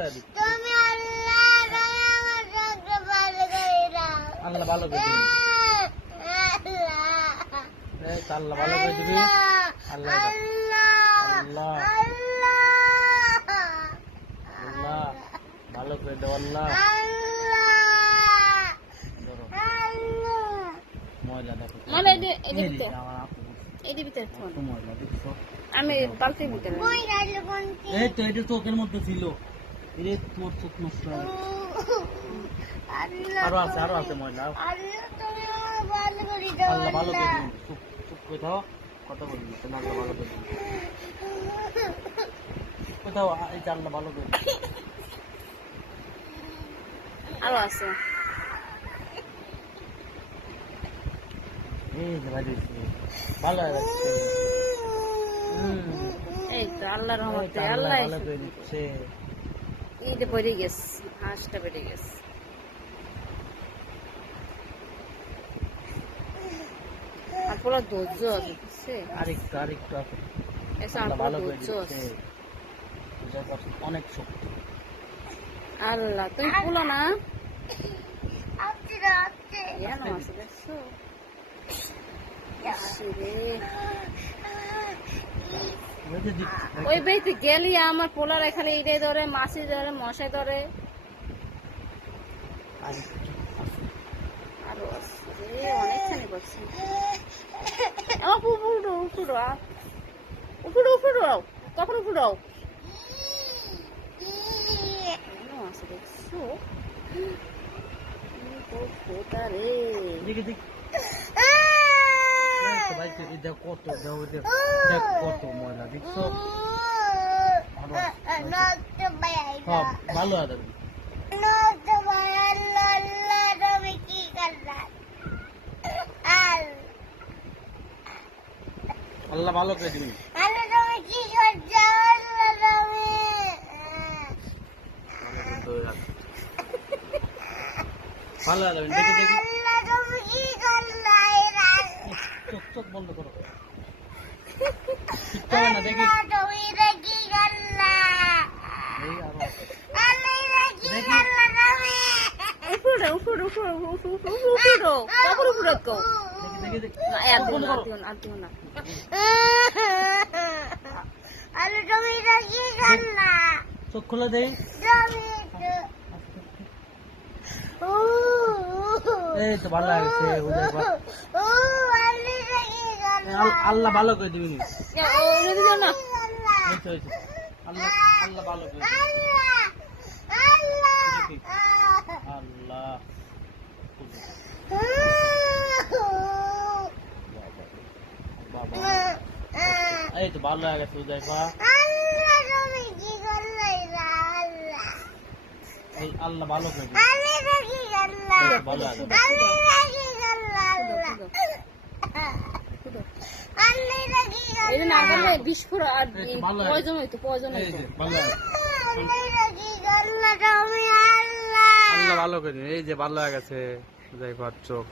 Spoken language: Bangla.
তুমি আল্লাহ ভালো করে দিবি। আল্লাহ ভালো করে দিবি। আল্লাহ আল্লাহ আল্লাহ ভালো করে দেব। আল্লাহ ময়লা দেখো আমি বালতির ভিতরে এই তো এটা চোখের মধ্যে ছিল। রে তোর চোখ নষ্ট আরো আছে ময়লা। আল্লাহ ভালো করে দিবি। চুপ করে থাও, কথা বলবি। আল্লাহ ভালো করে দিবি। কোথাও এই যে আল্লাহ ভালো করে দিবি। আরো আছে এই যে ভাই ভালো হয়ে যাচ্ছে। এই তো আল্লাহর রহমতে আল্লাহ ভালো করে দিচ্ছে। এইটা পড়ে গেছে, হাঁসটা বেড়ে গেছে। আর পুরো ধৈর্য আছে বুঝছে, আরেকটু আছে। এসে আর পুরো ধৈর্য আছে। অনেক শক্তি। আল্লাহ তুমি বলো না কেন আছে দেখছো ওই বেতে গেলি আমার পোলার এখানে ইড়ে ধরে, মাছি ধরে, মশাই ধরে। আরো আছে অনেকখানি করছে। তখন উপড়াও আছে দেখছো রে। কত ময়লা দেখছো। ভালো আছে। আল্লাহ ভালো করে দিবি। ভালো আছে। দেখি দেখি চোখ বন্ধ করো। ঠিক করে না দেখি। চোখ খুলে দেই। এই তো ভালো লাগছে। আল্লাহ ভালো করে দিবি। আল্লাহ ভালো করে আল্লাহ এই তো ভালো হয়ে গেছে। উদয়পা এই আল্লাহ ভালো করে দিবি। ভালো লাগে। আল্লাহ ভালো করে। এই যে ভালো হয়ে গেছে চোখ।